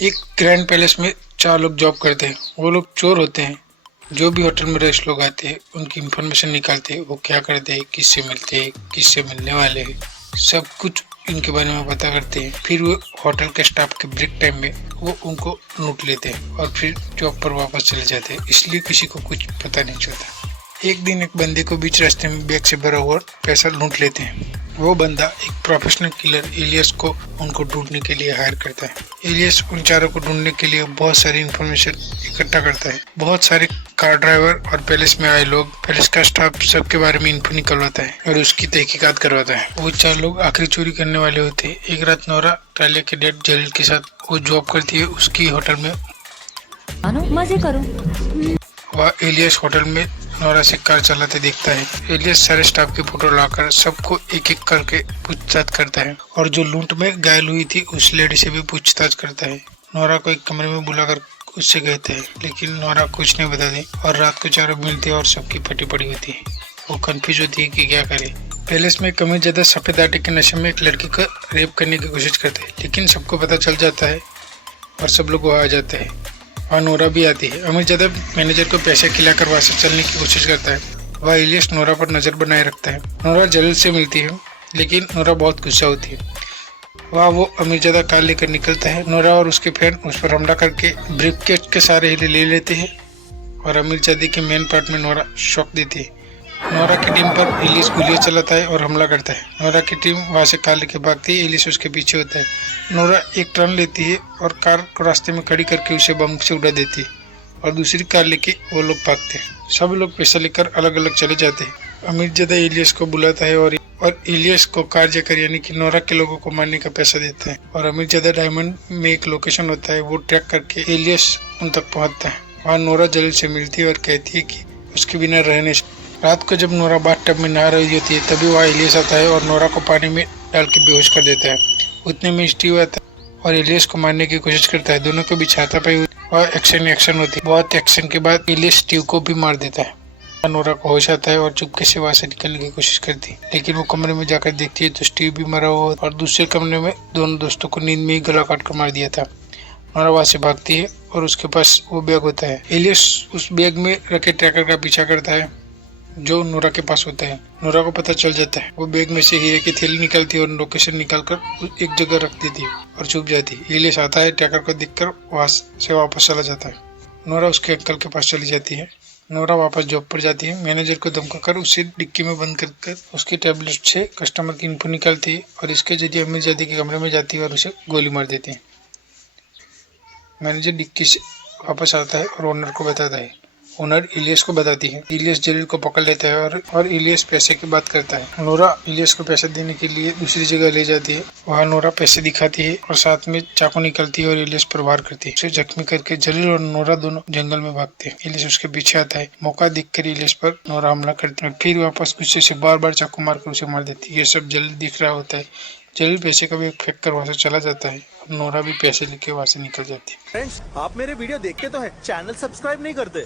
एक grand palace में 4 लोग जॉब करते हैं। वो लोग चोर होते हैं। जो भी होटल में रेस्ट लोग आते हैं उनकी इंफॉर्मेशन निकालते हैं, वो क्या करते हैं, किससे मिलते हैं, किससे मिलने वाले हैं, सब कुछ इनके बारे में पता करते हैं। फिर वो होटल के स्टाफ के ब्रेक टाइम में वो उनको लूट लेते हैं और फिर जॉब पर वापस चले जाते हैं, इसलिए किसी को कुछ पता नहीं चलता। एक दिन एक बंदे को बीच रास्ते में बैग से भरा हुआ पैसा लूट लेते हैं। वो बंदा एक प्रोफेशनल किलर एलियस को उनको ढूंढने के लिए हायर करता है। एलियस उन चारों को ढूंढने के लिए बहुत सारी इंफॉर्मेशन इकट्ठा करता है। बहुत सारे कार ड्राइवर और पैलेस में आए लोग, पैलेस का स्टाफ सबके बारे में इन्फो निकलवाता है और उसकी तहकीकात करवाता है। वो 4 लोग आखिरी चोरी करने वाले होते हैं। एक रात नोरा टालिया के डैड जलील के साथ वो जॉब करती है उसकी होटल में। मजे करो। वह एलियस होटल में नोरा से कार चलाते देखता है। एलियस सारे स्टाफ की फोटो लाकर सबको एक एक करके पूछताछ करता है और जो लूट में घायल हुई थी उस लेडी से भी पूछताछ करता है। नोरा को एक कमरे में बुलाकर उससे कहते हैं, लेकिन नोरा कुछ नहीं बताती और रात को चारों मिलते हैं और सबकी फटी पड़ी होती है। वो कंफ्यूज होती है कि क्या करे। पैलेस में कमी ज्यादा सफेद आटे के नशे में एक लड़की को रेप करने की कोशिश करते हैं, लेकिन सबको पता चल जाता है और सब लोग वहाँ आ जाते हैं। वहाँ नोरा भी आती है। अमीरजादा मैनेजर को पैसे खिलाकर वहाँ से चलने की कोशिश करता है। वह एलियस नोरा पर नजर बनाए रखता है। नोरा जलील से मिलती है, लेकिन नोरा बहुत गुस्सा होती है। वहाँ वो अमीरजादा कार लेकर निकलता है। नोरा और उसके फ्रेंड उस पर हमला करके ब्रीफकेस के सारे हीरे ले लेते हैं और अमीरजादे के मेन पार्ट में नोरा शॉक देती है। नोरा की टीम पर एलियस गोलियां चलाता है और हमला करता है। नोरा की टीम वहां से कार लेके भागती है। एलियस उसके पीछे होता है। नोरा एक टर्न लेती है और कार को रास्ते में खड़ी करके उसे बम से उड़ा देती है और दूसरी कार लेके वो लोग भागते हैं। सब लोग पैसा लेकर अलग अलग चले जाते हैं। अमीरजादा एलियस को बुलाता है और एलियस को कार्य यानी कि नोरा के लोगों को मारने का पैसा देता है। और अमीरजादा डायमंड में एक लोकेशन होता है, वो ट्रैक करके एलियस उन तक पहुंचता है। वहाँ नोरा जलील से मिलती है और कहती है कि उसके बिना रहने। रात को जब नोरा बाथटब में नहा रही होती है तभी वहाँ एलियस आता है और नोरा को पानी में डाल के बेहोश कर देता है। उतने में स्टीव आता है और एलियस को मारने की कोशिश करता है। दोनों के बीच हाथापाई और एक्शन होती है। बहुत एक्शन के बाद एलियस स्टीव को भी मार देता है। नोरा को होश आता है और चुपके से वहाँ से निकलने की कोशिश करती है, लेकिन वो कमरे में जाकर देखती है तो स्टीव भी मरा हुआ और दूसरे कमरे में दोनों दोस्तों को नींद में ही गला काट कर मार दिया था। नोरा वहाँ से भागती है और उसके पास वो बैग होता है। एलियस उस बैग में रखे ट्रैकर का पीछा करता है जो नोरा के पास होता है। नोरा को पता चल जाता है। वो बैग में से हीरे की थैली निकालती है और लोकेशन निकालकर एक जगह रख देती है और छुप जाती है। एलियस आता है, ट्रैकर को देखकर वहां से वापस चला जाता है। नोरा उसके अंकल के पास चली जाती है। नोरा वापस जॉब पर जाती है। मैनेजर को धमकाकर उसे डिक्की में बंद कर उसके टैबलेट से कस्टमर की इन्फो निकालती है और इसके जरिए अमीरजादे के कमरे में जाती है और उसे गोली मार देती है। मैनेजर डिक्की से वापस आता है और ओनर को बताता है। ओनर इलियस को बताती है। इलियस जलील को पकड़ लेता है और इलियस पैसे की बात करता है। नोरा इलियस को पैसे देने के लिए दूसरी जगह ले जाती है। वहाँ नोरा पैसे दिखाती है और साथ में चाकू निकलती है और इलियस पर वार करती है। उसे जख्मी करके जलील और नोरा दोनों जंगल में भागते हैं। इलियस उसके पीछे आता है। मौका देखकर इलियस पर नोरा हमला करती है, फिर वापस गुस्से से बार बार चाकू मारकर उसे मार देती है। ये सब जलील दिख रहा होता है। जलील पैसे का बैग फेंक कर वहाँ से चला जाता है और नोरा भी पैसे लेके वहाँ से निकल जाती है। फ्रेंड्स, आप मेरे वीडियो देखते तो हैं, चैनल सब्सक्राइब नहीं करते।